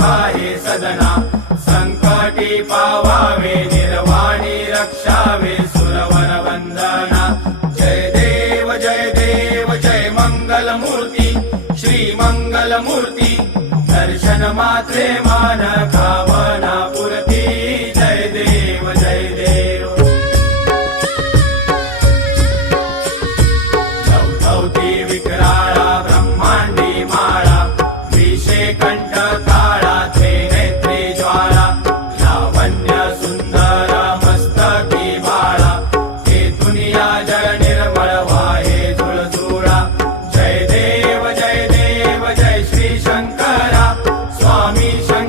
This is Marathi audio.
पाहे सदना संकटी पावावे निर्वाणी रक्षावे सुरवर वंदना जय देव जय मंगल मूर्ती श्री मंगल मूर्ती दर्शन मात्रे मान कामना पुरती जय देव चौथी विकराळा ब्रह्मांडी माळा विषे कंठ काळा थे नेत्री ज्वाळा लावण्य सुंदर मस्तकी बाळा हे दुनिया जळ निर्मळ वाहे झुळझुळा जय देव जय श्री शंकरा स्वामी शंकर